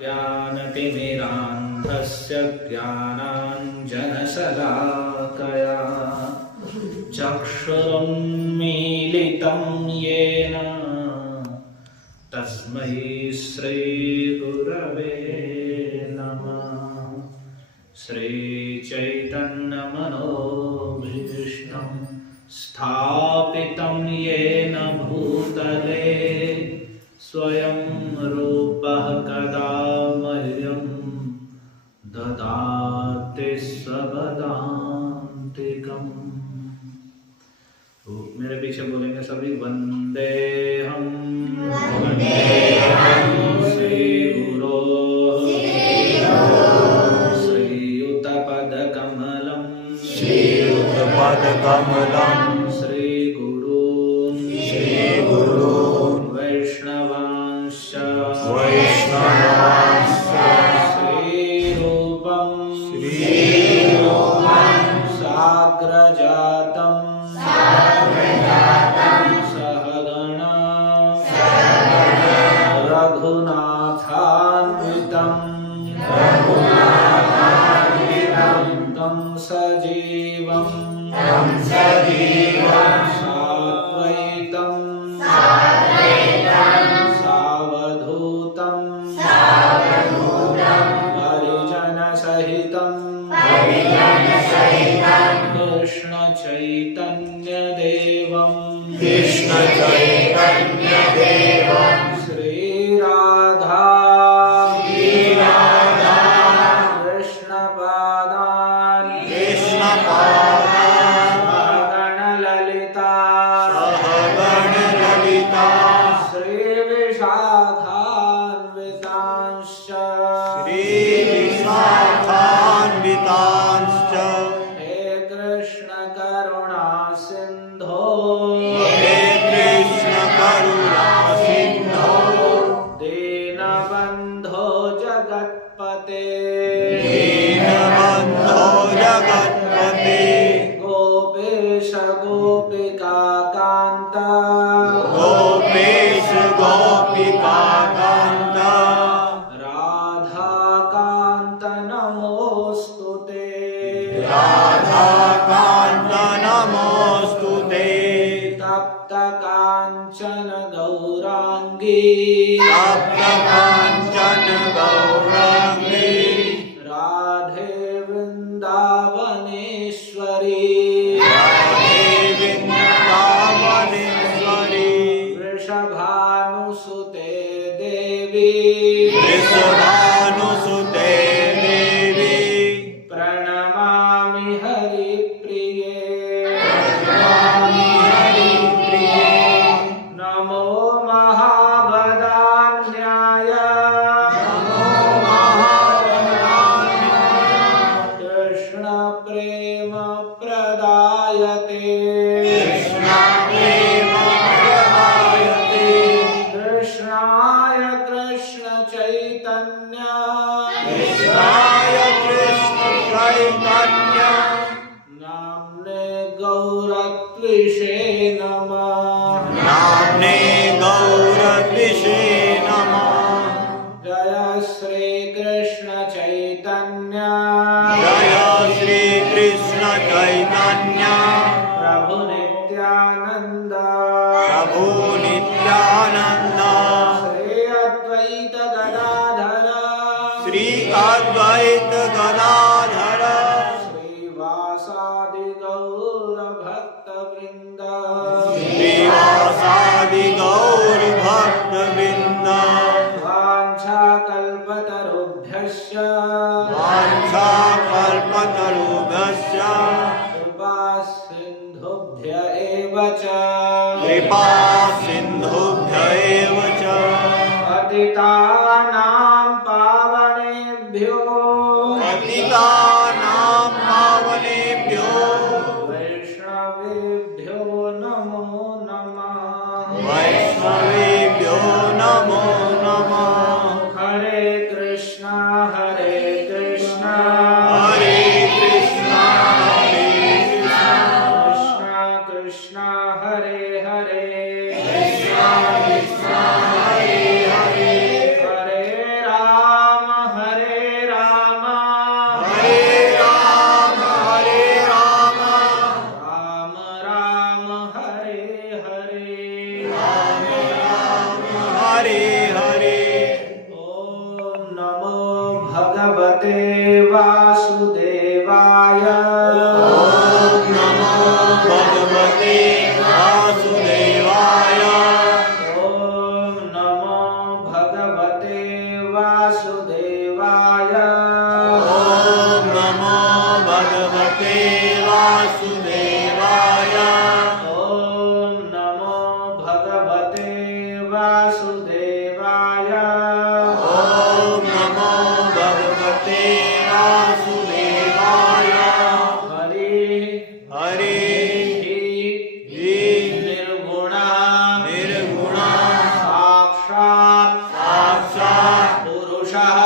ज्ञानतिमिरान्धस्य ज्ञानाञ्जनशलाकया चक्षुरुन्मीलितं येन तस्मै श्रीगुरवे नमः। श्रीचैतन्यमनोभीष्टं स्थापितं येन भूतले स्वयं रूपः कदा मह्यं ददाति स्वपदान्तिकम्। मेरे पीछे बोलेंगे सभी, वंदेहं श्रीगुरो श्रीयुतपदकमलं श्रीगुरून् वैष्णवांश्च श्रीरूपं साग्रजातं सहगणा रघुनाथान्वितं तं सजीवं साद्वैतं सावधूतं हरिजनसहितं कृष्णचैतन्यदेवं श्रीराधा कृष्णपादान् सहगणललिता श्रीविशाखान्वितांश्च हे कृष्ण करुणा सिन्धो दीनबन्धो जगत्पते गोपेश गोपिकान्त राधाकान्त नमोऽस्तुते तप्त काञ्चन गौराङ्गी राधे वृन्दावनेश्वरी वृषभानुसुते देवी प्रणमामि हरिप्रिये नमो महावदान्याय कृष्ण प्रेम प्रदायते कृष्णाय कृष्ण चैतन्य नाम्ने गौरत्विषे नमः। जय श्री कृष्ण चैतन्य प्रभु नित्यानंद श्री अद्वैत गदाधर श्रीवासादि गौर भक्त वृंद वाञ्छाकल्पतरुभ्यश्च कृपा सिन्धुभ्य एव च पतितानां पावनेभ्यो वैष्णवेभ्यो नमो नमः। हरे कृष्णा कृष्णा कृष्णा हरे हरे हरे राम भगवते वासुदेवाय। ओम नमो भगवते वासुदेवाय। ओम नमो भगवते वासुदेवाय। ओम नमो भगवते वासुदेवाय। ओम नमो भगवते वासुदेवाय। ओम नमो भगवते वासुदेवाय। हरि हरि ही निर्गुणः साक्षात् पुरुषः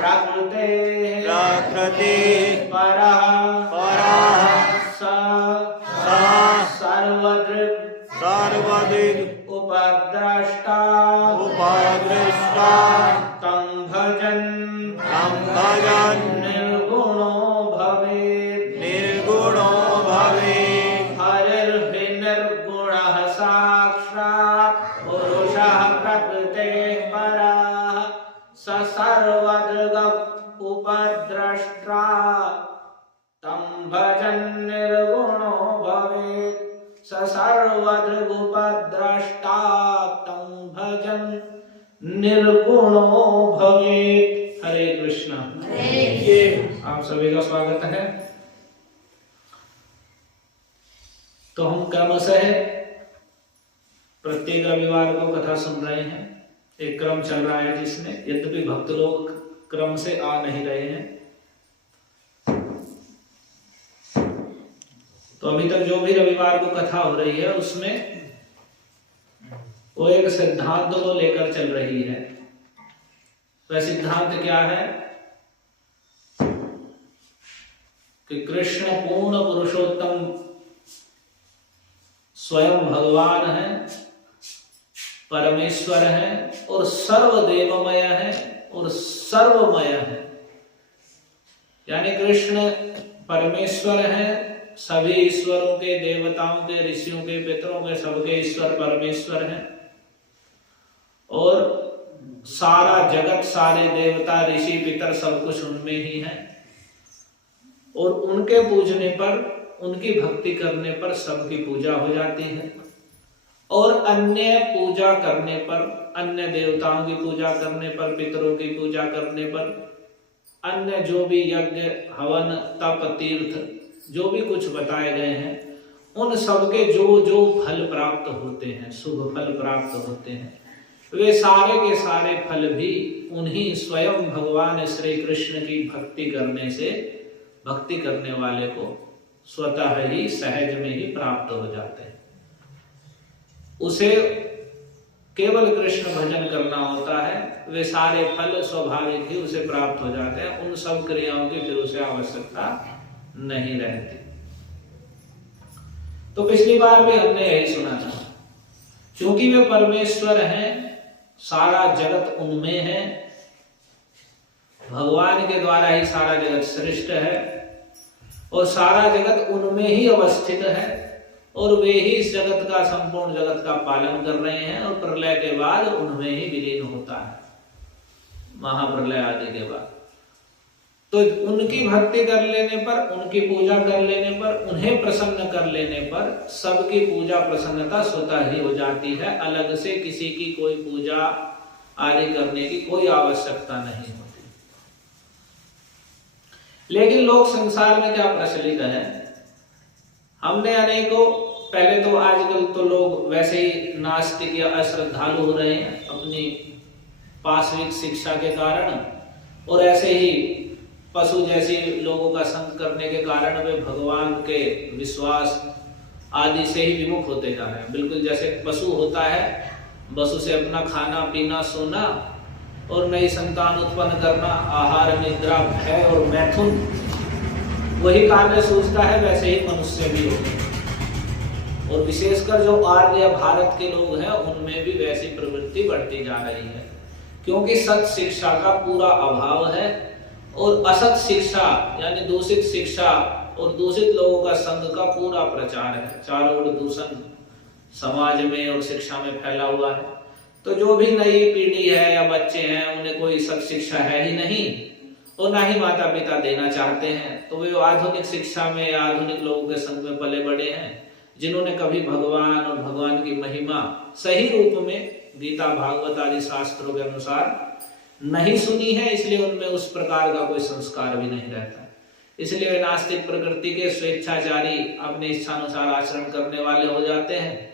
प्रकृतेः परः सर्वदृक् उपद्रष्टा तं भजन् निर्गुणो भवेत्। हरिर्हि निर्गुणः साक्षात् पुरुषः प्रकृतेः परः स सर्वदृक् उपद्रष्टा तं भजन् निर्गुणो भवेत्। स सर्वदृक् उपद्रष्टा तं भजन् निर्गुणो भवेत्। हरे कृष्णा। आप सभी का स्वागत है। तो हम क्रमशः प्रत्येक रविवार को कथा सुन रहे हैं। एक क्रम चल रहा है जिसमें यद्यपि भक्त लोग क्रम से आ नहीं रहे हैं। तो अभी तक जो भी रविवार को कथा हो रही है उसमें वो एक सिद्धांत को लेकर चल रही है। वह सिद्धांत क्या है कि कृष्ण पूर्ण पुरुषोत्तम स्वयं भगवान है, परमेश्वर है और सर्वदेवमय है और सर्वमय है। यानी कृष्ण परमेश्वर है, सभी ईश्वरों के, देवताओं के, ऋषियों के, पितरों के, सबके ईश्वर परमेश्वर हैं। और सारा जगत, सारे देवता, ऋषि, पितर सब कुछ उनमें ही है। और उनके पूजने पर, उनकी भक्ति करने पर सबकी पूजा हो जाती है। और अन्य पूजा करने पर, अन्य देवताओं की पूजा करने पर, पितरों की पूजा करने पर, अन्य जो भी यज्ञ, हवन, तप, तीर्थ, जो भी कुछ बताए गए हैं, उन सबके जो जो फल प्राप्त होते हैं, शुभ फल प्राप्त होते हैं, वे सारे के सारे फल भी उन्हीं स्वयं भगवान श्री कृष्ण की भक्ति करने से, भक्ति करने वाले को स्वतः ही सहज में ही प्राप्त हो जाते हैं। उसे केवल कृष्ण भजन करना होता है, वे सारे फल स्वाभाविक ही उसे प्राप्त हो जाते हैं। उन सब क्रियाओं की फिर उसे आवश्यकता नहीं रहती। तो पिछली बार भी हमने यही सुना था, क्योंकि वे परमेश्वर हैं, सारा जगत उनमें है, भगवान के द्वारा ही सारा जगत सृष्ट है और सारा जगत उनमें ही अवस्थित है और वे ही इस जगत का, संपूर्ण जगत का पालन कर रहे हैं और प्रलय के बाद उनमें ही विलीन होता है, महाप्रलय आदि के बाद। तो उनकी भक्ति कर लेने पर, उनकी पूजा कर लेने पर, उन्हें प्रसन्न कर लेने पर सबकी पूजा प्रसन्नता स्वतः ही हो जाती है। अलग से किसी की कोई पूजा आदि करने की कोई आवश्यकता नहीं होती। लेकिन लोक संसार में क्या प्रचलित है, हमने अनेकों, पहले तो आजकल तो लोग वैसे ही नास्तिक या अश्रद्धालु हो रहे हैं अपनी पाशविक शिक्षा के कारण, और ऐसे ही पशु जैसे लोगों का संग करने के कारण वे भगवान के विश्वास आदि से ही विमुख होते जा रहे हैं। बिल्कुल जैसे पशु होता है, पशु से अपना खाना पीना, सोना और नई संतान उत्पन्न करना, आहार, निद्रा, भय और मैथुन वही कार्य सोचता है, वैसे ही मनुष्य भी होते हैं। और विशेषकर जो आर्य भारत के लोग हैं उनमें भी वैसी प्रवृत्ति बढ़ती जा रही है, क्योंकि सत शिक्षा का पूरा अभाव है और असत शिक्षा यानी दूषित शिक्षा और दूषित लोगों का संग का पूरा प्रचार है। चारों ओर दूषण समाज में और शिक्षा में फैला हुआ है। तो जो भी नई पीढ़ी है या बच्चे हैं उन्हें कोई सत शिक्षा है ही नहीं और ना ही माता पिता देना चाहते हैं, तो वे आधुनिक शिक्षा में या आधुनिक लोगों के संग में पले बड़े हैं, जिन्होंने कभी भगवान और भगवान की महिमा सही रूप में गीता भागवत आदि शास्त्रों के अनुसार नहीं सुनी है, इसलिए उनमें उस प्रकार का कोई संस्कार भी नहीं रहता। इसलिए वे नास्तिक प्रकृति के स्वेच्छाचारी अपने इच्छानुसार आचरण करने वाले हो जाते हैं।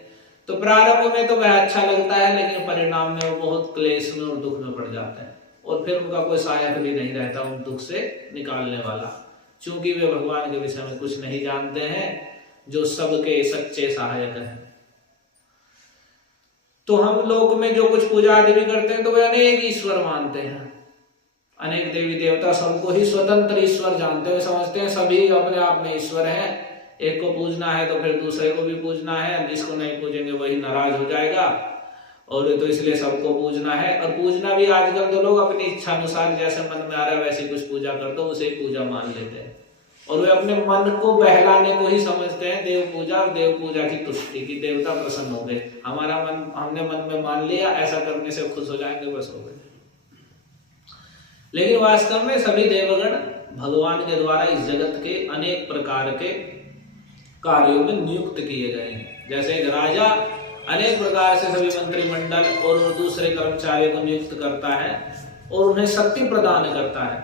तो प्रारंभ में तो वह अच्छा लगता है, लेकिन परिणाम में वो बहुत क्लेश में और दुख में पड़ जाते हैं और फिर उनका कोई सहायक भी नहीं रहता उन दुख से निकालने वाला, क्योंकि वे भगवान के विषय में कुछ नहीं जानते हैं जो सबके सच्चे सहायक हैं। तो हम लोग में जो कुछ पूजा आदि भी करते हैं तो वे अनेक ईश्वर मानते हैं, अनेक देवी देवता, सबको ही स्वतंत्र ईश्वर जानते हैं, समझते हैं सभी अपने आप में ईश्वर हैं। एक को पूजना है तो फिर दूसरे को भी पूजना है, जिसको नहीं पूजेंगे वही नाराज हो जाएगा, और तो इसलिए सबको पूजना है। और पूजना भी आजकल तो लोग अपनी इच्छा अनुसार जैसे मन में आ रहा है वैसे कुछ पूजा कर दो, उसे पूजा मान लेते हैं और वे अपने मन को बहलाने को ही समझते हैं देव पूजा, और देव पूजा की तुष्टि की, देवता प्रसन्न हो गए, हमारा मन हमने मन में मान लिया, ऐसा करने से खुश हो जाएंगे, बस हो गए। लेकिन वास्तव में सभी देवगण भगवान के द्वारा इस जगत के अनेक प्रकार के कार्यों में नियुक्त किए गए हैं। जैसे एक राजा अनेक प्रकार से सभी मंत्रिमंडल और दूसरे कर्मचारियों को नियुक्त करता है और उन्हें शक्ति प्रदान करता है।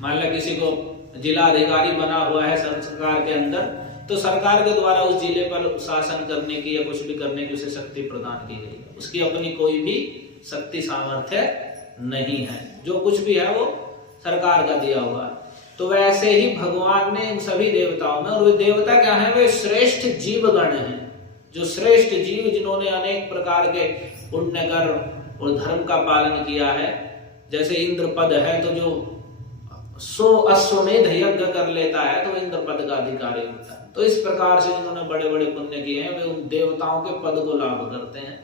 मान लो किसी को जिला अधिकारी बना हुआ है सरकार के अंदर, तो सरकार के द्वारा उस जिले पर शासन करने की या कुछ भी करने की उसे शक्ति प्रदान की गई है। उसकी अपनी कोई भी शक्ति सामर्थ्य नहीं है, जो कुछ भी है वो सरकार का दिया हुआ है। तो वैसे ही भगवान ने इन सभी देवताओं में, और वे देवता क्या है, वे श्रेष्ठ जीवगण हैं, जो श्रेष्ठ जीव जिन्होंने अनेक प्रकार के पुण्य कर्म और धर्म का पालन किया है। जैसे इंद्र पद है, तो जो 100 अश्वमेध यज्ञ कर लेता है तो इंद्र पद का अधिकारी होता है। तो इस प्रकार से जिन्होंने बड़े बड़े पुण्य किए हैं वे उन देवताओं के पद को लाभ करते हैं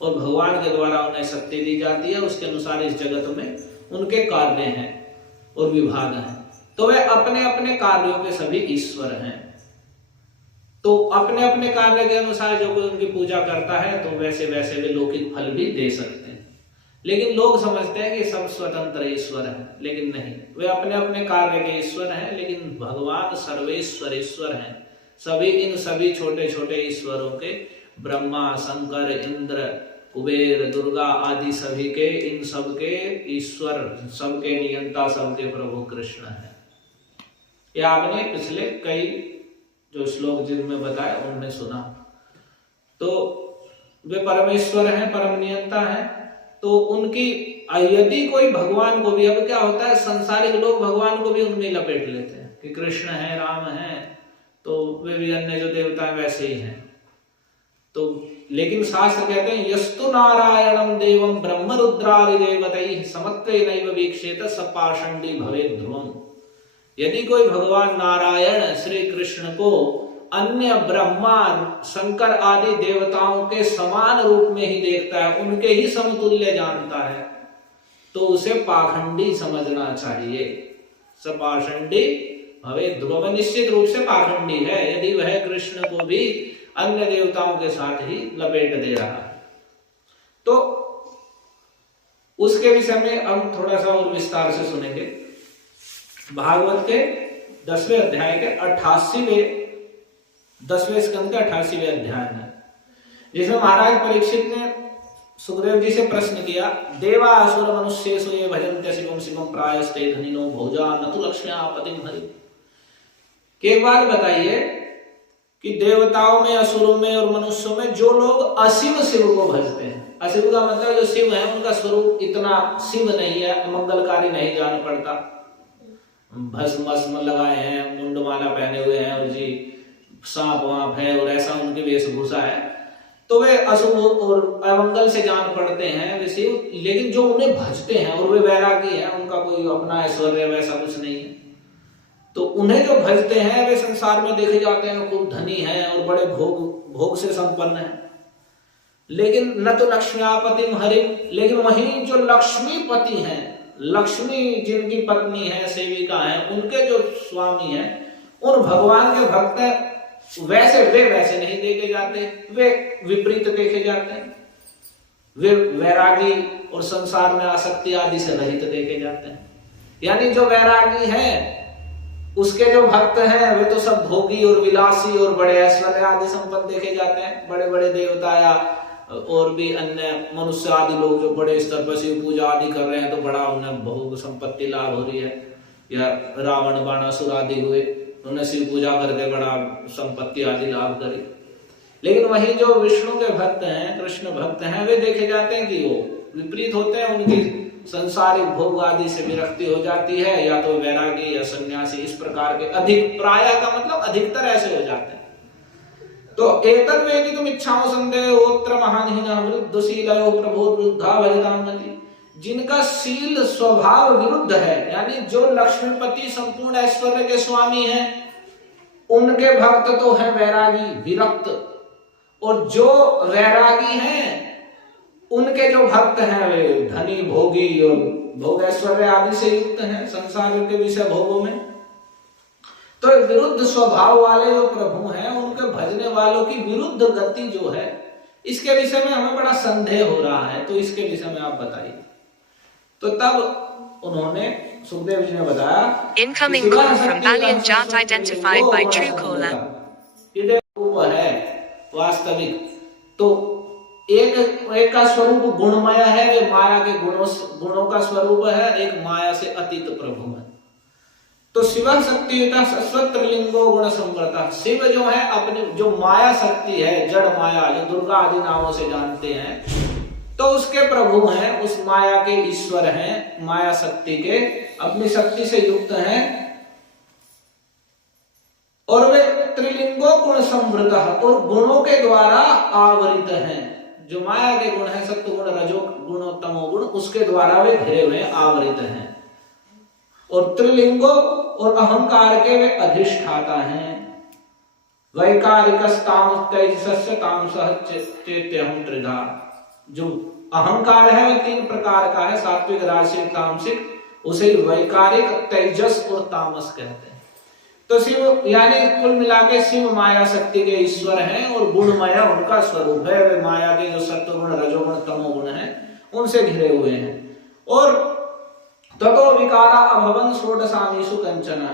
और भगवान के द्वारा उन्हें शक्ति दी जाती है। उसके अनुसार इस जगत में उनके कार्य हैं और विभाग हैं। तो वे अपने अपने कार्यों के सभी ईश्वर हैं। तो अपने अपने कार्य के अनुसार जो कोई उनकी पूजा करता है तो वैसे वैसे वे लौकिक फल भी दे सकते हैं। लेकिन लोग समझते हैं कि सब स्वतंत्र ईश्वर है, लेकिन नहीं, वे अपने अपने कार्य के ईश्वर हैं, लेकिन भगवान सर्वेश्वर ईश्वर हैं। इन सभी छोटे छोटे ईश्वरों के, ब्रह्मा, शंकर, इंद्र, कुबेर, दुर्गा आदि सभी के, इन सब के ईश्वर, सबके नियंता, सबके प्रभु कृष्ण है। यह आपने पिछले कई जो श्लोक जिनमें बताया उनमें सुना। तो वे परमेश्वर हैं, परम नियंता हैं। तो उनकी यदि कोई भगवान को भी, अब क्या होता है संसारिक लोग भगवान को भी उनमें लपेट लेते हैं कि कृष्ण है, राम है, तो वे भी अन्य जो देवता है वैसे ही हैं। तो लेकिन शास्त्र कहते हैं यस्तु नारायणम देवम ब्रह्म रुद्रादि देवतैः समत्वेनैव वीक्षेत सपाषण्डी भवेत् ध्रुवम्। यदि कोई भगवान नारायण श्री कृष्ण को अन्य ब्रह्मा, शंकर आदि देवताओं के समान रूप में ही देखता है, उनके ही समतुल्य जानता है, तो उसे पाखंडी समझना चाहिए। सपाषण्डी भवेत् ध्रुवम्, निश्चित रूप से पाखंडी है यदि वह कृष्ण को भी अन्य देवताओं के साथ ही लपेट दे रहा है। तो उसके विषय में हम थोड़ा सा और विस्तार से सुनेंगे। भागवत के 10वें अध्याय के 88वें 10वें स्कंद के 88वें अध्याय में, जिसमें महाराज परीक्षित ने सुखदेव जी से प्रश्न किया, देवा असुर मनुष्येषु ये भजन्ते शिवम शिवम प्रायस्ते धनिनो भोजा न तु लक्ष्म्यापतिं हरि। एक बात बताइए कि देवताओं में, असुरों में और मनुष्यों में जो लोग अशिव शिव को भजते हैं, अशिव का मतलब जो शिव है उनका स्वरूप इतना शिव नहीं है, मंगलकारी नहीं जान पड़ता, भस्म लगाए हैं, मुंडमाला पहने हुए हैं और जी सांप वाप है और ऐसा उनकी वेशभूषा है, तो वे अशुभ और अमंगल से जान पड़ते हैं वे शिव। लेकिन जो उन्हें भजते हैं और वे वैरागी हैं, उनका कोई अपना ऐश्वर्य वैसा कुछ नहीं है, तो उन्हें जो भजते हैं वे संसार में देखे जाते हैं खूब धनी हैं और बड़े भोग से संपन्न हैं। लेकिन न तो लक्ष्म्यापतिं हरिं, लेकिन वहीं जो लक्ष्मीपति हैं, लक्ष्मी जिनकी पत्नी है, सेविका है, उनके जो स्वामी हैं, उन भगवान के भक्त वैसे वे वैसे नहीं देखे जाते, वे विपरीत देखे जाते हैं। वे वैरागी और संसार में आसक्ति आदि से रहित देखे जाते हैं। यानी जो वैरागी है उसके जो भक्त हैं वे तो सब भोगी और विलासी और बड़े ऐश्वर्य आदि संपन्न देखे जाते हैं। बड़े बड़े देवता या और भी अन्य मनुष्य आदि लोग जो बड़े स्तर पर शिव पूजा आदि कर रहे हैं तो बड़ा उन्हें भोग संपत्ति लाभ हो रही है। या रावण बाणासुर आदि हुए, उन्हें शिव पूजा करके बड़ा संपत्ति आदि लाभ करी। लेकिन वही जो विष्णु के भक्त हैं, कृष्ण भक्त हैं, वे देखे जाते हैं कि वो विपरीत होते हैं। उनकी संसारिक भोग आदि से विरक्ति हो जाती है, या तो वैरागी या सन्यासी, इस प्रकार के अधिक, प्राय का मतलब अधिकतर ऐसे हो जाते हैं। तो एतद् वेदितुम इच्छाओ संदेहोत्र महानहीनः विरुद्धशीलयो प्रभो वृद्धा भजतां मति। जिनका शील स्वभाव विरुद्ध है, यानी जो लक्ष्मीपति संपूर्ण ऐश्वर्य के स्वामी हैं, उनके भक्त तो है वैरागी विरक्त, और जो वैरागी हैं उनके जो भक्त हैं वे धनी भोगी और भोग ऐश्वर्य आदि से युक्त हैं संसार के विषय भोगों में। तो विरुद्ध स्वभाव वाले जो प्रभु हैं उनके भजने वालों की विरुद्ध गति जो है, इसके विषय में हमें बड़ा संदेह हो रहा है, तो इसके विषय में आप बताइए। तो तब उन्होंने, सुखदेव जी ने बताया, Incoming call from Valiant Jat identified by Truecaller. ये रूप है वास्तविक। तो एक का स्वरूप गुणमय है, वे माया के गुणों का स्वरूप है, एक माया से अतीत प्रभु है। तो शिव शक्ति स्वत्रिलिंगो गुण संवृता, शिव जो है अपनी जो माया शक्ति है, जड़ माया जो दुर्गा आदि नामों से जानते हैं, तो उसके प्रभु हैं, उस माया के ईश्वर हैं, माया शक्ति के अपनी शक्ति से युक्त हैं, और वे त्रिलिंगो गुण संवृत, और गुणों के द्वारा आवृत हैं। जो माया के गुण है, सत्व गुण, रजो गुण और तमो गुण, उसके द्वारा वे घिरे हुए आवृत हैं। और त्रिलिंगो और अहंकार के वे अधिष्ठाता हैं। वैकारिकस्ताम तेजसस्य तामसः चैत्यहं त्रिधा। जो अहंकार है वह तीन प्रकार का है, सात्विक, राजसिक, तामसिक, उसे वैकारिक, तेजस और तामस कहते हैं। तो शिव यानी कुल मिला के शिव माया शक्ति के ईश्वर हैं, और गुणमय उनका स्वरूप है। वे माया के जो सत्व गुण, रजोगुण, तमोगुण हैं, उनसे घिरे हुए हैं। और ततो विकारा अभवन षोडशामीषु कंचन,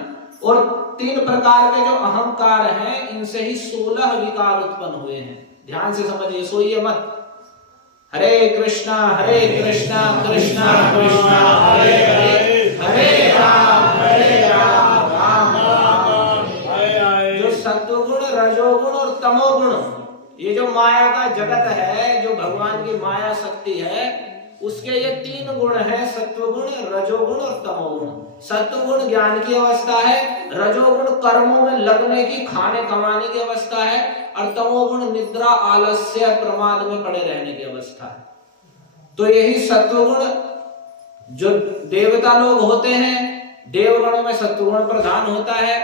और तीन प्रकार के जो अहंकार हैं, इनसे ही 16 विकार उत्पन्न हुए हैं। ध्यान से समझिए, सोइए मत। हरे कृष्णा कृष्णा कृष्णा हरे हरे, हरे राम राम राम हरे। जो सत्वगुण, रजोगुण और तमोगुण, ये जो माया का जगत है, जो भगवान की माया शक्ति है, उसके ये तीन गुण हैं, सत्वगुण, रजोगुण और तमोगुण। सत्वगुण ज्ञान की अवस्था है, रजोगुण कर्मों में लगने की, खाने कमाने की अवस्था है, और तमोगुण निद्रा, आलस्य, प्रमाद में पड़े रहने की अवस्था है। तो यही सत्वगुण जो देवता लोग होते हैं, देवगणों में सत्वगुण प्रधान होता है,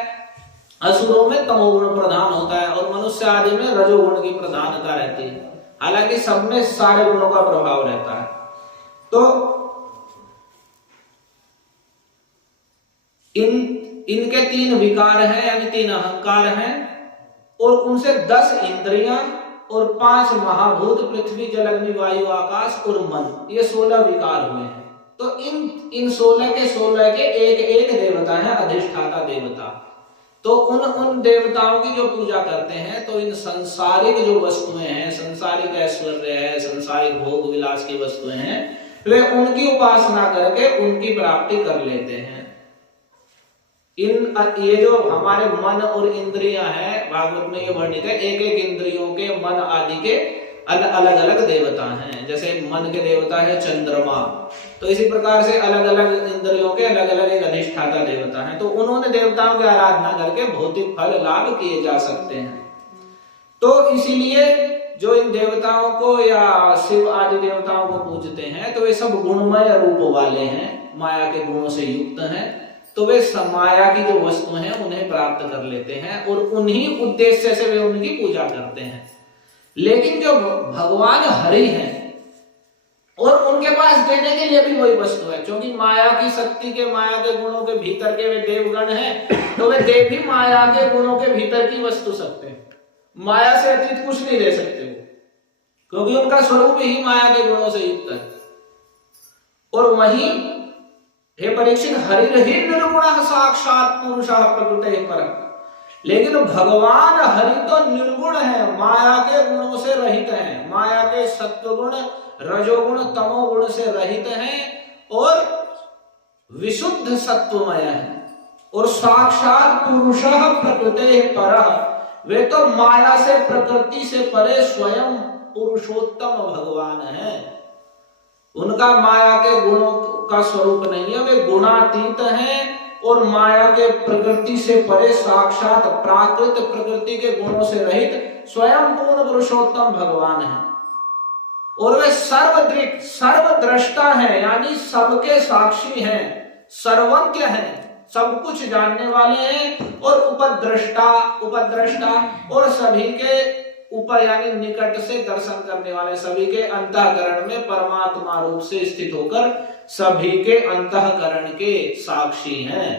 असुरों में तमोगुण प्रधान होता है, और मनुष्य आदि में रजोगुण की प्रधानता रहती है। हालांकि सब में सारे गुणों का प्रभाव रहता है। तो इनके तीन विकार हैं, यानी तीन अहंकार हैं, और उनसे 10 इंद्रियां और 5 महाभूत, पृथ्वी, जल, अग्नि, वायु, आकाश और मन, ये 16 विकार हुए हैं। तो इन 16 के एक देवता है, अधिष्ठाता देवता। तो उन देवताओं की जो पूजा करते हैं, तो इन संसारिक जो वस्तुएं हैं, संसारिक ऐश्वर्य है, संसारिक भोग विलास की वस्तुएं हैं, वे उनकी उपासना करके उनकी प्राप्ति कर लेते हैं। ये जो हमारे मन और इंद्रियां हैं, भागवत में ये वर्णित है, एक इंद्रियों के, मन आदि के अलग अलग देवता हैं। जैसे मन के देवता है चंद्रमा, तो इसी प्रकार से अलग अलग इंद्रियों के अलग अलग एक अधिष्ठाता देवता हैं। तो उन्होंने देवताओं की आराधना करके भौतिक फल लाभ किए जा सकते हैं। तो इसीलिए जो इन देवताओं को या शिव आदि देवताओं को पूजते हैं, तो वे सब गुणमय रूप वाले हैं, माया के गुणों से युक्त हैं। तो वे माया की जो वस्तु हैं उन्हें प्राप्त कर लेते हैं, और उन्हीं उद्देश्य से वे उनकी पूजा करते हैं। लेकिन जो भगवान हरि हैं, और उनके पास देने के लिए भी वही वस्तु है, क्योंकि माया की शक्ति के, माया के गुणों के भीतर के वे देवगण हैं, तो वे देव भी माया के गुणों के भीतर की वस्तु सकते हैं। माया से अतीत कुछ नहीं ले सकते वो, क्योंकि उनका स्वरूप ही माया के गुणों से युक्त है। और वहीं हे परीक्षित, हरिर्हि निर्गुणः साक्षात् पुरुषः प्रकृतेः परः। लेकिन भगवान हरि तो निर्गुण है, माया के गुणों से रहित है, माया के सत्वगुण रजोगुण तमोगुण से रहित है और विशुद्ध सत्वमय है। और साक्षात पुरुषः प्रकृतेः परः, वे तो माया से प्रकृति से परे स्वयं पुरुषोत्तम भगवान है। उनका माया के गुणों का स्वरूप नहीं है, वे गुणातीत हैं और माया के प्रकृति से परे साक्षात प्राकृत प्रकृति के गुणों से रहित स्वयं पूर्ण पुरुषोत्तम भगवान है। और वे सर्वदृक् सर्वद्रष्टा हैं, यानी सबके साक्षी हैं, सर्वज्ञ हैं, सब कुछ जानने वाले हैं और उपद्रष्टा और सभी के ऊपर यानी निकट से दर्शन करने वाले, सभी के अंतःकरण में परमात्मा रूप से स्थित होकर सभी के अंतःकरण के साक्षी हैं।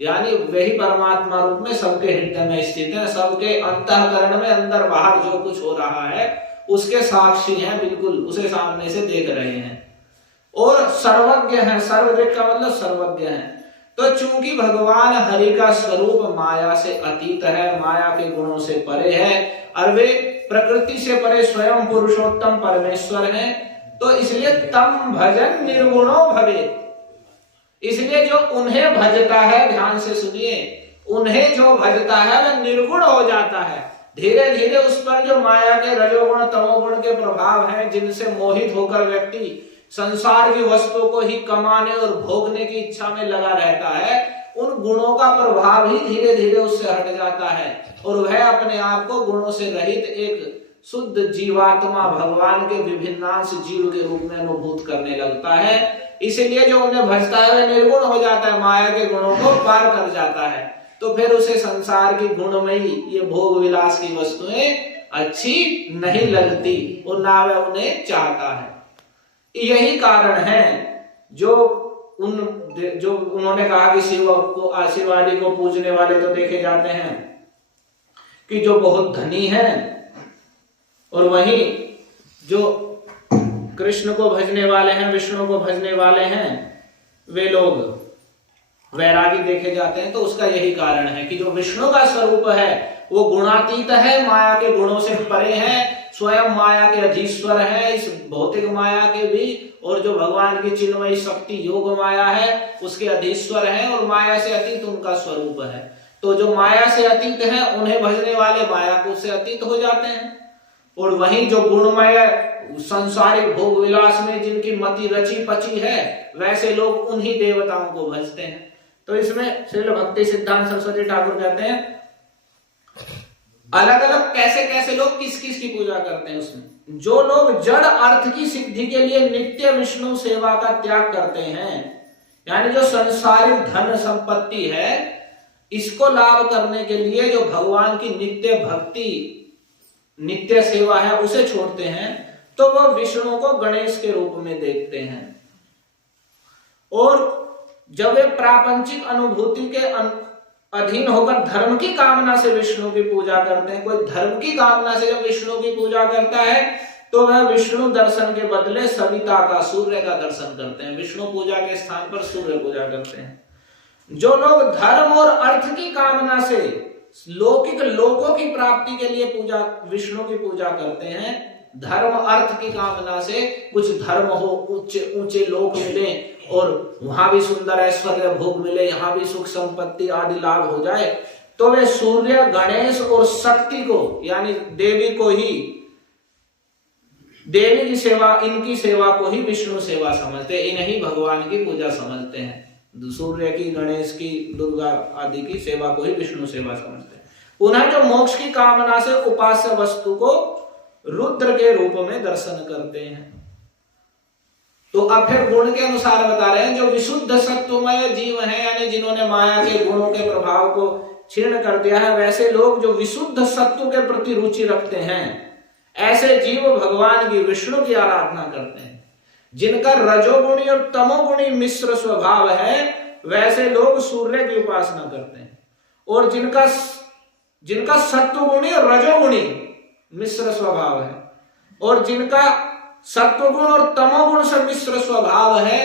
यानी वही परमात्मा रूप में सबके हृदय में स्थित है, सबके अंतःकरण में अंदर बाहर जो कुछ हो रहा है उसके साक्षी हैं, बिल्कुल उसे सामने से देख रहे हैं। और सर्वज्ञ हैं, सर्वज्ञ का मतलब सर्वज्ञ हैं। तो चूंकि भगवान हरि का स्वरूप माया से अतीत है, माया के गुणों से परे है और वे प्रकृति से परे स्वयं पुरुषोत्तम परमेश्वर हैं, तो इसलिए तम भजन निर्गुणो भवेत्। इसलिए जो उन्हें भजता है, ध्यान से सुनिए, उन्हें जो भजता है वह निर्गुण हो जाता है। धीरे धीरे उस पर जो माया के रजोगुण तमोगुण के प्रभाव हैं, जिनसे मोहित होकर व्यक्ति संसार की वस्तु को ही कमाने और भोगने की इच्छा में लगा रहता है, उन गुणों का प्रभाव ही धीरे धीरे उससे हट जाता है और वह अपने आप को गुणों से रहित एक शुद्ध जीवात्मा भगवान के विभिन्नांश जीव के रूप में अनुभूत करने लगता है। इसीलिए जो उन्हें भजता है वह निर्गुण हो जाता है, माया के गुणों को पार कर जाता है। तो फिर उसे संसार की गुणमयी ये भोग विलास की वस्तुएं अच्छी नहीं लगती और ना वह उन्हें चाहता है। यही कारण है जो उन्होंने कहा कि शिवाजी को पूजने वाले तो देखे जाते हैं कि जो बहुत धनी है, और वहीं जो कृष्ण को भजने वाले हैं, विष्णु को भजने वाले हैं, वे लोग वैरागी देखे जाते हैं। तो उसका यही कारण है कि जो विष्णु का स्वरूप है वो गुणातीत है, माया के गुणों से परे है, स्वयं माया के अधीश्वर है इस भौतिक माया के भी, और जो भगवान की चिन्मयी शक्ति योग माया है उसके अधीश्वर है और माया से अतीत उनका स्वरूप है। तो जो माया से अतीत है उन्हें भजने वाले माया को से अतीत हो जाते हैं। और वहीं जो गुणमय संसारिक भोग विलास में जिनकी मति रची पची है, वैसे लोग उन्हीं देवताओं को भजते हैं। तो इसमें श्रील भक्ति सिद्धांत सरस्वती ठाकुर कहते हैं अलग अलग कैसे कैसे लोग किस किस की पूजा करते हैं। उसमें जो लोग जड़ अर्थ की सिद्धि के लिए नित्य विष्णु सेवा का त्याग करते हैं, यानी जो संसारिक धन संपत्ति है इसको लाभ करने के लिए जो भगवान की नित्य भक्ति नित्य सेवा है उसे छोड़ते हैं, तो वह विष्णु को गणेश के रूप में देखते हैं। और जब वे प्रापंचिक अनुभूति के अधीन होकर धर्म की कामना से विष्णु की पूजा करते हैं, कोई धर्म की कामना से जब विष्णु की पूजा करता है तो वह विष्णु दर्शन के बदले सविता का, सूर्य का दर्शन करते हैं। विष्णु पूजा के स्थान पर सूर्य पूजा करते हैं। जो लोग धर्म और अर्थ की कामना से लौकिक लोकों की प्राप्ति के लिए पूजा विष्णु की पूजा करते हैं, धर्म अर्थ की कामना से कुछ धर्म हो, ऊंचे ऊंचे लोक मिले और वहां भी सुंदर ऐश्वर्य भोग मिले, यहाँ भी सुख संपत्ति आदि लाभ हो जाए, तो वे सूर्य गणेश और शक्ति को यानी देवी को ही, देवी की सेवा, इनकी सेवा को ही विष्णु सेवा समझते, इन्हीं भगवान की पूजा समझते हैं। सूर्य की, गणेश की, दुर्गा आदि की सेवा को ही विष्णु सेवा समझते हैं। पुनः जो मोक्ष की कामना से उपास्य वस्तु को रुद्र के रूप में दर्शन करते हैं। तो अब फिर गुण के अनुसार बता रहे हैं जो विशुद्ध सत्वमय जीव हैं, यानी जिन्होंने माया के गुणों के प्रभाव को क्षीण कर दिया है, वैसे लोग जो विशुद्ध सत्व के प्रति रुचि रखते हैं, ऐसे जीव भगवान की विष्णु की आराधना करते हैं। जिनका रजोगुणी और तमोगुणी मिश्र स्वभाव है, वैसे लोग सूर्य की उपासना करते हैं। और जिनका सत्वगुणी और रजोगुणी मिश्र स्वभाव है, और जिनका सत्वगुण और तमोगुण से मिश्र स्वभाव है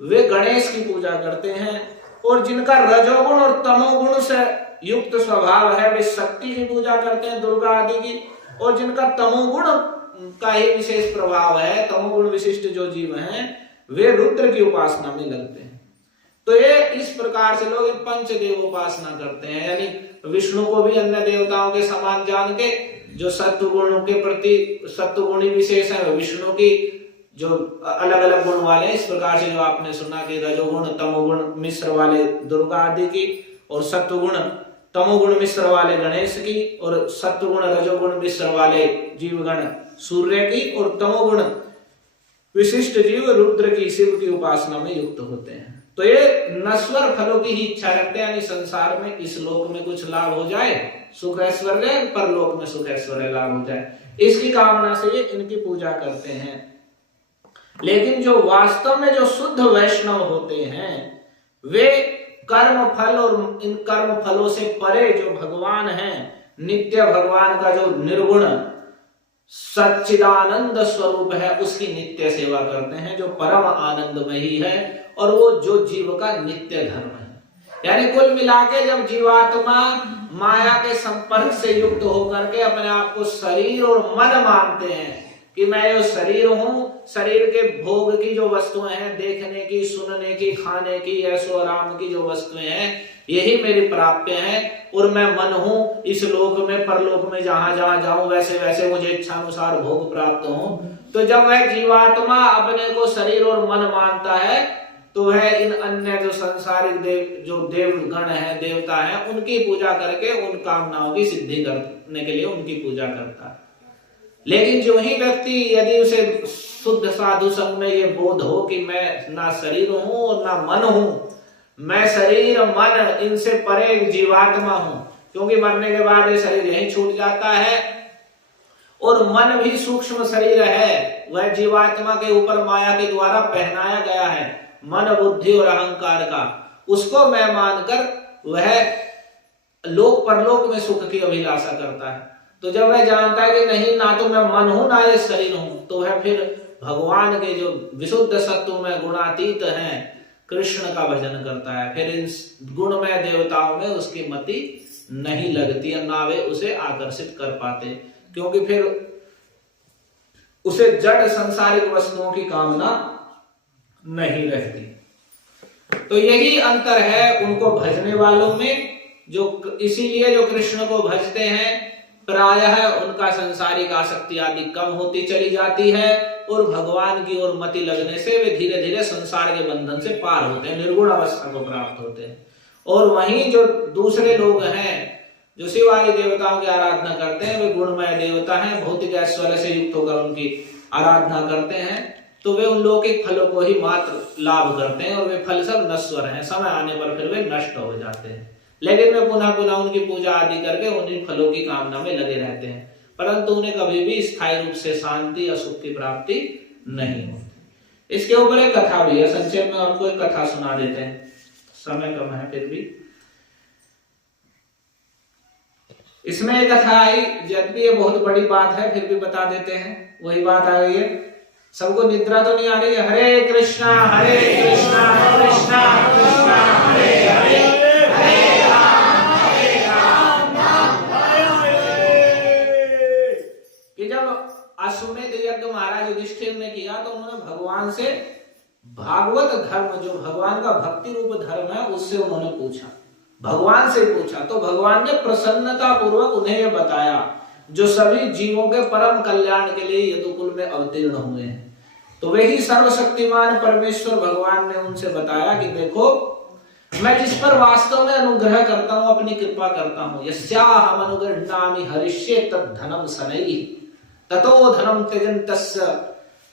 वे गणेश की पूजा करते हैं, और जिनका रजोगुण और तमोगुण से युक्त स्वभाव है वे शक्ति की पूजा करते हैं, दुर्गा आदि की, और जिनका तमोगुण का ही विशेष प्रभाव है, तमोगुण विशिष्ट जो जीव हैं वे रुद्र की उपासना में लगते हैं। तो ये इस प्रकार से लोग पंचदेव उपासना करते हैं, यानी विष्णु को भी अन्य देवताओं के समान जान के जो सत्वगुणों के प्रति सत्वगुणी विशेष है विष्णु की जो अलग अलग गुण वाले, इस प्रकार से जो आपने सुना कि रजोगुण तमोगुण मिश्र वाले दुर्गा आदि की, और सत्वगुण तमोगुण मिश्र वाले गणेश की, और सत्वगुण रजोगुण मिश्र वाले जीवगण सूर्य की, और तमोगुण विशिष्ट जीव रुद्र की शिव की उपासना में युक्त होते हैं। तो ये नश्वर फलों की ही इच्छा रखते हैं, यानी संसार में इस लोक में कुछ लाभ हो जाए, सुख ऐश्वर्य, परलोक में सुख ऐश्वर्य लाभ हो जाए, इसकी कामना से ये इनकी पूजा करते हैं। लेकिन जो वास्तव में जो शुद्ध वैष्णव होते हैं वे कर्म फल और इन कर्म फलों से परे जो भगवान हैं, नित्य भगवान का जो निर्गुण सच्चिदानंद स्वरूप है उसकी नित्य सेवा करते हैं, जो परम आनंदमयी है, और वो जो जीव का नित्य धर्म है। यानी कुल मिलाके जब जीवात्मा माया के संपर्क से युक्त होकर के अपने आप को शरीर और मन मानते हैं कि मैं जो शरीर हूं, शरीर के भोग की जो वस्तुएं हैं, देखने की, सुनने की, खाने की, ऐशो आराम की जो वस्तुएं हैं, यही मेरी प्राप्य है, और मैं मन हूं, इस लोक में परलोक में जहां जहां जाऊं वैसे वैसे मुझे इच्छा अनुसार भोग प्राप्त हो। तो जब वह जीवात्मा अपने को शरीर और मन मानता है तो वह इन अन्य जो संसारिक जो देवगण है, देवता है, उनकी पूजा करके उन कामनाओं की सिद्धि करने के लिए उनकी पूजा करता है। लेकिन जो ही व्यक्ति यदि उसे शुद्ध साधु संग में ये बोध हो कि मैं ना शरीर हूं और ना मन हूं, मैं शरीर मन इनसे परे जीवात्मा हूं, क्योंकि मरने के बाद ये शरीर यहीं छूट जाता है, और मन भी सूक्ष्म शरीर है, वह जीवात्मा के ऊपर माया के द्वारा पहनाया गया है, मन बुद्धि और अहंकार का, उसको मैं मानकर वह लोक परलोक में सुख की अभिलाषा करता है। तो जब वह जानता है कि नहीं, ना तो मैं मन हूं ना ये शरीर हूं, तो वह फिर भगवान के जो विशुद्ध सत्व में गुणातीत हैं कृष्ण का भजन करता है। फिर इन गुणमय देवताओं में उसकी मति नहीं लगती है, ना वे उसे आकर्षित कर पाते, क्योंकि फिर उसे जड़ संसारिक वस्तुओं की कामना नहीं रहती। तो यही अंतर है उनको भजने वालों में, जो इसीलिए जो कृष्ण को भजते हैं प्रायः उनका सांसारिक आसक्ति आदि कम होती चली जाती है, और भगवान की ओर मति लगने से वे धीरे धीरे संसार के बंधन से पार होते हैं, निर्गुण अवस्था को प्राप्त होते हैं। और वहीं जो दूसरे लोग हैं जो शिव आदि देवताओं की आराधना करते हैं, वे गुणमय देवता हैं, भौतिक ऐश्वर्य से युक्त होकर उनकी आराधना करते हैं, तो वे उन लौकिक फलों को ही मात्र लाभ करते हैं, और वे फल सब नश्वर हैं, समय आने पर फिर वे नष्ट हो जाते हैं। लेकिन वे पुनः पुनः उनकी पूजा आदि करके उन्हीं फलों की कामना में लगे रहते हैं, परंतु उन्हें कभी भी स्थायी रूप से शांति या सुख की प्राप्ति नहीं होती। इसके ऊपर एक कथा भी है, संक्षेप में आपको एक कथा सुना देते हैं, समय कम है फिर भी। इसमें एक कथा आई, जब भी ये बहुत बड़ी बात है फिर भी बता देते हैं। वही बात आ गई है, सबको निद्रा तो नहीं आ रही है? हरे कृष्णा कृष्णा कृष्णा हरे हरे, अश्वमेध यज्ञ महाराज युधिष्ठिर ने किया तो उन्होंने भगवान से भागवत धर्म, जो भगवान का भक्ति रूप धर्म है, उससे उन्होंने पूछा, भगवान से पूछा। तो भगवान ने प्रसन्नता पूर्वक उन्हें यह बताया, जो सभी जीवों के परम कल्याण के लिए यदुकुल में अवतीर्ण हुए हैं। तो वही सर्वशक्तिमान परमेश्वर भगवान ने उनसे बताया कि देखो, मैं जिस पर वास्तव में अनुग्रह करता हूं, अपनी कृपा करता हूं, यस्याहम अनुगृह्णामि हरिष्ये तद्धनम शनैः ततो धनम त्यजन्तस्य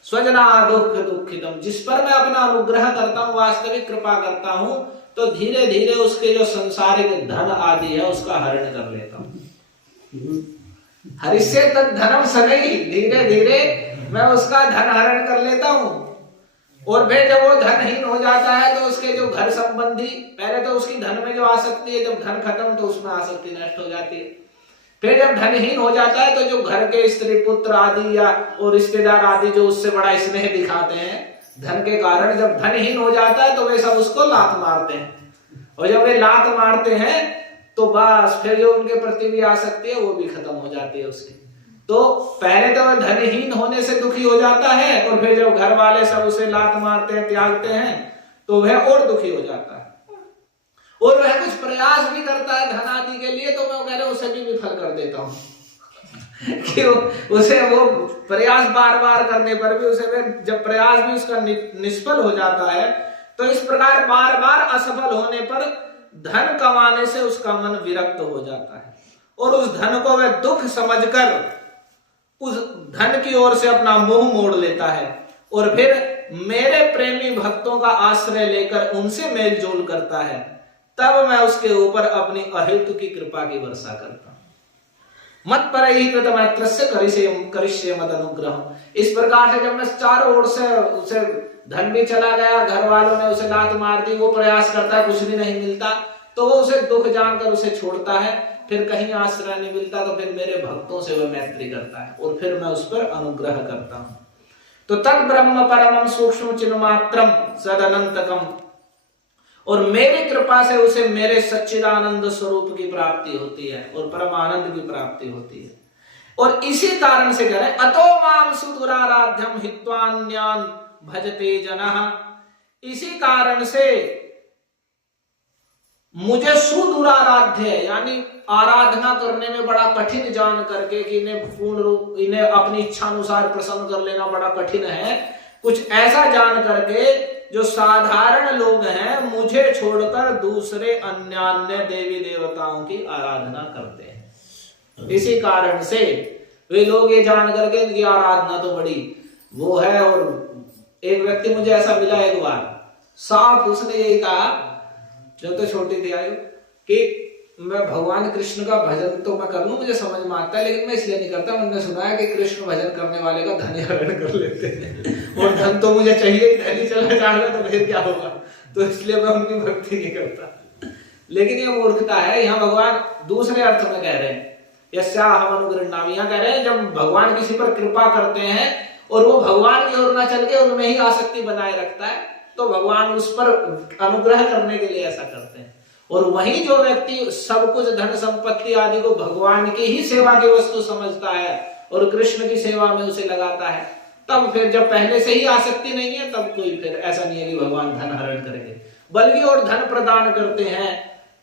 स्वजना दुख दुखितम। जिस पर मैं अपना अनुग्रह करता हूं, वास्तविक कृपा करता हूं, तो धीरे धीरे उसके जो संसारिक धन आदि है उसका हरण कर लेता हूं। हरिष्ये तद्धनम शनैः, धीरे धीरे मैं उसका धन हरण कर लेता हूं। और फिर जब वो धनहीन हो जाता है तो उसके जो घर संबंधी, पहले तो उसकी धन में जो आसक्ति है, जब धन खत्म तो उसमें आसक्ति नष्ट हो जाती है। फिर जब धनहीन हो जाता है तो जो घर के स्त्री पुत्र आदि या और रिश्तेदार आदि जो उससे बड़ा स्नेह दिखाते हैं धन के कारण, जब धनहीन हो जाता है तो वे सब उसको लात मारते हैं, और जब वे लात मारते हैं तो बस फिर जो उनके प्रति भी आसक्ति है वो भी खत्म हो जाती है उसकी। तो पहले तो वह धनहीन होने से दुखी हो जाता है, और फिर जब घर वाले सब उसे लात मारते हैं, त्यागते हैं, तो वह और दुखी हो जाता है, और वह कुछ प्रयास भी करता है धन आदि के लिए, तो मैं कह रहा हूं उसे भी विफल कर देता हूं कि उसे वो प्रयास बार बार करने पर भी उसे जब प्रयास भी उसका निष्फल हो जाता है, तो इस प्रकार बार बार असफल होने पर धन कमाने से उसका मन विरक्त हो जाता है, और उस धन को वह दुख समझकर उस धन की ओर से अपना मुंह मोड़ लेता है, और फिर मेरे प्रेमी भक्तों का आश्रय लेकर उनसे मेल जोल करता है, तब मैं उसके ऊपर अपनी अहेतु की कृपा की वर्षा करता हूं। मत पर ही कृतमैत्रस्य करिष्ये मद अनुग्रह। इस प्रकार से जब मैं चारों ओर से उसे धन भी चला गया, घर वालों ने उसे लात मार दी, वो प्रयास करता है, कुछ भी नहीं मिलता, तो वो उसे दुख जानकर उसे छोड़ता है, फिर कहीं आश्रय नहीं मिलता तो फिर मेरे भक्तों से वह मैत्री करता है, और फिर मैं उस पर अनुग्रह करता हूं। तो तद ब्रह्म परमं सूक्ष्म चिन्मात्रम सदनंतकम, और मेरी कृपा से उसे मेरे सच्चिदानंद स्वरूप की प्राप्ति होती है, और परम आनंद की प्राप्ति होती है। और इसी कारण से कह रहे अतो माम सुदुराराध्यम हित्वान्यान भजते जनः, इसी कारण से मुझे सुदुराराध्य यानी आराधना करने में बड़ा कठिन जान करके कि इन्हें अपनी इच्छा अनुसार प्रसन्न कर लेना बड़ा कठिन है, कुछ ऐसा जान करके जो साधारण लोग हैं मुझे छोड़कर दूसरे अन्य देवी देवताओं की आराधना करते हैं। इसी कारण से वे लोग ये जान करके इनकी आराधना तो बड़ी वो है। और एक व्यक्ति मुझे ऐसा मिला एक बार, साफ उसने यही कहा, जब तो छोटी थी आयु, कि मैं भगवान कृष्ण का भजन तो मैं कर लूं, मुझे समझ में आता है, लेकिन मैं इसलिए नहीं करता, मैंने सुना है कि कृष्ण भजन करने वाले का धन हरण कर लेते हैं, और धन तो मुझे चाहिए ही, धन ही चला जाएगा तो फिर क्या होगा, तो इसलिए मैं उनकी भक्ति नहीं करता। लेकिन ये मूर्खता है। यहाँ भगवान दूसरे अर्थ में कह रहे हैं, यस्याहम अनुगृह्णामि, यहाँ कह रहे हैं जब भगवान किसी पर कृपा करते हैं और वो भगवान की ओर ना चल के उनमें ही आसक्ति बनाए रखता है, तो भगवान उस पर अनुग्रह करने के लिए ऐसा करते हैं। और वही जो व्यक्ति सब कुछ धन संपत्ति आदि को भगवान की ही सेवा की वस्तु समझता है और कृष्ण की सेवा में उसे लगाता है, तब फिर जब पहले से ही आसक्ति नहीं है, तब कोई फिर ऐसा नहीं है कि भगवान धन हरण करेंगे, बल्कि और धन प्रदान करते हैं।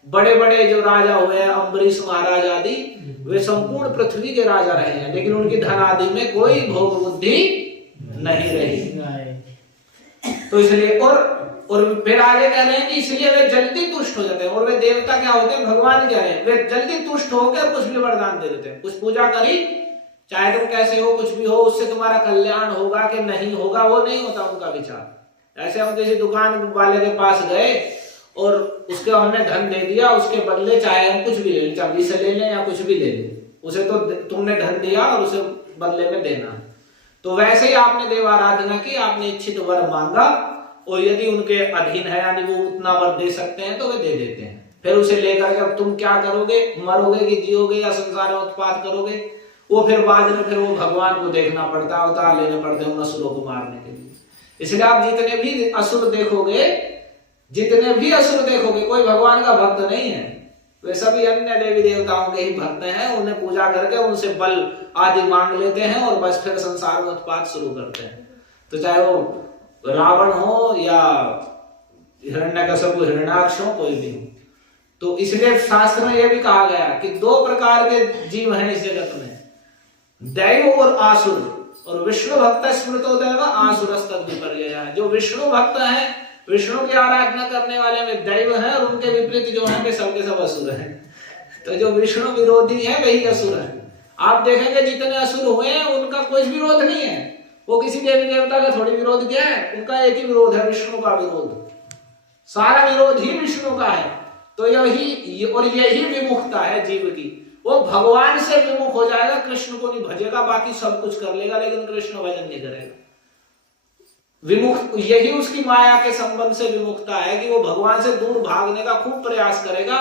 बड़े बड़े जो राजा हुए हैं, अम्बरीश महाराज आदि, वे संपूर्ण पृथ्वी के राजा रहे हैं, लेकिन उनकी धन आदि में कोई भोग बुद्धि नहीं रही। तो इसलिए और फिर आगे कह रहे हैं कि इसलिए वे जल्दी तुष्ट हो जाते हैं। और वे देवता क्या होते हैं, भगवान कह रहे हैं, वे जल्दी तुष्ट होकर कुछ भी वरदान दे देते हैं। कुछ पूजा करी, चाहे तुम कैसे हो, कुछ भी हो, उससे तुम्हारा कल्याण होगा कि नहीं होगा वो नहीं होता उनका विचार। ऐसे हम किसी दुकान वाले के पास गए और उसके हमने धन दे दिया, उसके बदले चाहे हम कुछ भी ले लें, चाबी से ले लें या कुछ भी ले लें, उसे तो तुमने धन दिया और उसे बदले में देना। तो वैसे ही आपने देव आराधना की, आपने इच्छित वर मांगा, और यदि उनके अधीन है यानी वो उतना वर दे सकते हैं तो वे दे देते हैं। फिर उसे लेकर जब तुम क्या करोगे, मरोगे कि जियोगे या संसार में उत्पात करोगे, वो फिर बाद में फिर वो भगवान को देखना पड़ता है, अवतार लेने पड़ते हैं उन असुरों को मारने के लिए। इसलिए आप जितने भी असुर देखोगे, कोई भगवान का भक्त नहीं है, वे सभी अन्य देवी देवताओं के ही भक्त हैं। उन्हें पूजा करके उनसे बल आदि मांग लेते हैं और बस फिर संसार में उत्पात शुरू करते हैं। तो चाहे वो रावण हो या हिरण्यकश्यप, हिरण्याक्ष हो, कोई भी हो। तो इसलिए शास्त्र में यह भी कहा गया कि दो प्रकार के जीव हैं इस जगत में, दैव और आसुर। और विष्णु भक्त स्मृतो दैव आसुरस्तद विपर्ययः। जो विष्णु भक्त हैं, विष्णु की आराधना करने वाले में दैव हैं, और उनके विपरीत जो हैं वे सबके सब असुर हैं। तो जो विष्णु विरोधी है वही असुर है। आप देखेंगे जितने असुर हुए हैं उनका कोई विरोध नहीं है, वो किसी देवी देवता का थोड़ी विरोध किया है, उनका एक ही विरोध है, विष्णु का विरोध। सारा विरोध ही विष्णु का है। तो यही विमुखता है जीव की। वो भगवान से विमुख हो जाएगा, कृष्ण को नहीं भजेगा, बाकी सब कुछ कर लेगा लेकिन कृष्ण भजन नहीं करेगा। विमुक्त यही उसकी माया के संबंध से विमुखता है कि वो भगवान से दूर भागने का खूब प्रयास करेगा,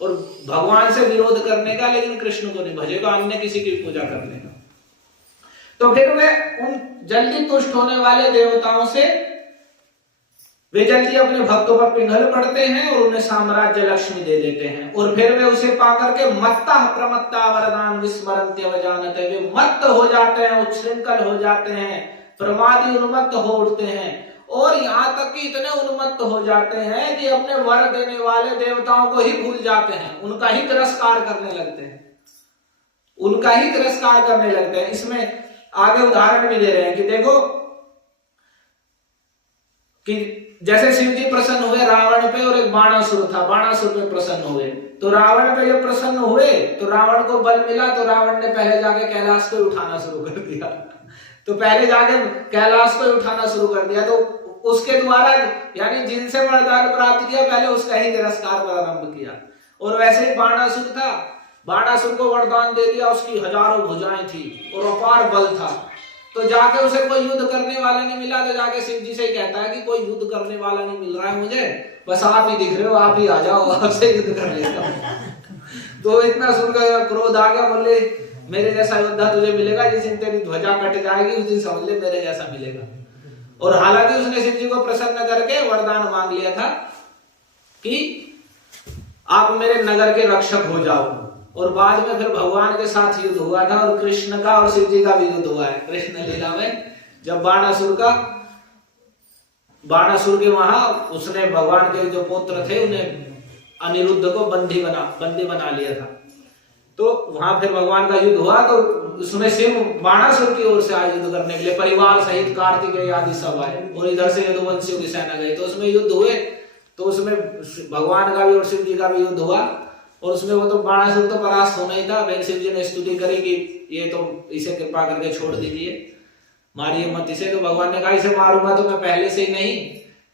और भगवान से विरोध करने का, लेकिन कृष्ण को नहीं भजेगा, अन्य किसी की पूजा करने का। तो फिर वे उन जल्दी तुष्ट होने वाले देवताओं से वे जल्दी अपने भक्तों पर पिघल पड़ते हैं और उन्हें साम्राज्य लक्ष्मी दे देते हैं। और फिर वे उसे पाकर के मत्ता प्रमत्ता वरदान विस्मरन्त्य वजानते, वे मत्त हो जाते हैं, उच्छृंखल हो जाते हैं, प्रमादी उन्मत्त हो उठते हैं, और यहाँ तक कि इतने उन्मत्त हो जाते हैं कि अपने वर देने वाले देवताओं को ही भूल जाते हैं, उनका ही तिरस्कार करने लगते हैं, उनका ही तिरस्कार करने लगते हैं। इसमें आगे उदाहरण भी दे रहे हैं कि देखो कि जैसे शिव जी प्रसन्न हुए रावण पे, और एक बाणासुर था, बाणासुर पे प्रसन्न हुए, तो रावण पे जब प्रसन्न हुए तो रावण को बल मिला, तो रावण ने पहले जाके कैलाश को उठाना शुरू कर दिया, तो पहले जाके कैलाश को उठाना शुरू कर दिया, तो उसके द्वारा यानी जिनसे वरदान प्राप्त किया पहले उसका ही तिरस्कार प्रारंभ किया। और वैसे ही बाणासुर था, बाणासुर को वरदान दे दिया, उसकी हजारों भुजाएं थी और अपार बल था, तो जाके उसे कोई युद्ध करने वाला नहीं मिला, तो जाके शिव जी से ही कहता है कि कोई युद्ध करने वाला नहीं मिल रहा है मुझे, बस आप ही दिख रहे हो, आप ही आ जाओ, आपसे युद्ध कर लेता हूं। तो इतना सुनकर क्रोध आ गया, बोले मेरे जैसा योद्धा तुझे मिलेगा, जिस दिन तेरी ध्वजा कट जाएगी उस दिन समझ ले मेरे जैसा मिलेगा। और हालांकि उसने शिव जी को प्रसन्न करके वरदान मांग लिया था कि आप मेरे नगर के रक्षक हो जाओ। और बाद में फिर भगवान के साथ युद्ध हुआ था, और कृष्ण का और शिव जी का भी युद्ध हुआ है कृष्ण लीला में, जब बाणासुर के वहां उसने भगवान के जो पुत्र थे उन्हें अनिरुद्ध को बंदी बना लिया था, तो वहां फिर भगवान का युद्ध हुआ, तो उसमें शिव बाणासुर की ओर से आए युद्ध करने के लिए, परिवार सहित कार्तिकेय आदि सब आए, और इधर से यदुवंशियों की सेना गई, तो उसमें युद्ध हुए, तो उसमें भगवान का भी और शिव जी का भी युद्ध हुआ, और उसमें वो तो बाणासुर तो परास्त होना ही था। फिर शिव जी ने स्तुति करी कि ये तो इसे कृपा करके छोड़ दीजिए, मारिए मत इसे, तो भगवान ने कहा इसे मारूंगा तो मैं पहले से ही नहीं,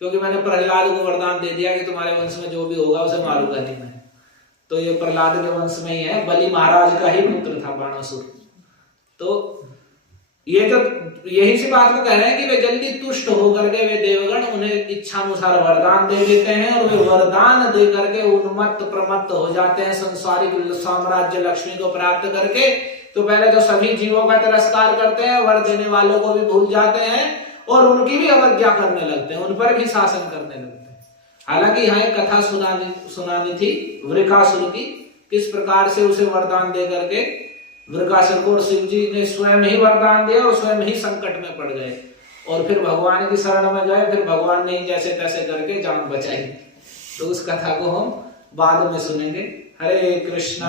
क्योंकि मैंने प्रहलाद को वरदान दे दिया कि तुम्हारे वंश में जो भी होगा उसे मारूंगा नहीं मैं, तो ये प्रहलाद के वंश में ही है, बलि महाराज का ही पुत्र था बाणासुर। तो ये तो यही सी बात को कह रहे हैं कि वे जल्दी तुष्ट होकर के वे देवगण उन्हें इच्छानुसार वरदान दे देते हैं, और वे वरदान दे करके उन्मत्त प्रमत्त हो जाते हैं संसारिक साम्राज्य लक्ष्मी को प्राप्त करके। तो पहले तो सभी जीवों का तिरस्कार करते हैं, वर देने वालों को भी भूल जाते हैं, और उनकी भी अवज्ञा करने लगते हैं, उन पर भी शासन करने लगते हैं। हालांकि यहाँ एक कथा सुनानी थी वृकासुर की, किस प्रकार से उसे वरदान दे करके वृकासुर को शिव जी ने स्वयं ही वरदान दिया और स्वयं ही संकट में पड़ गए, और फिर भगवान की शरण में गए, फिर भगवान ने जैसे तैसे करके जान बचाई। तो उस कथा को हम बाद में सुनेंगे। हरे कृष्णा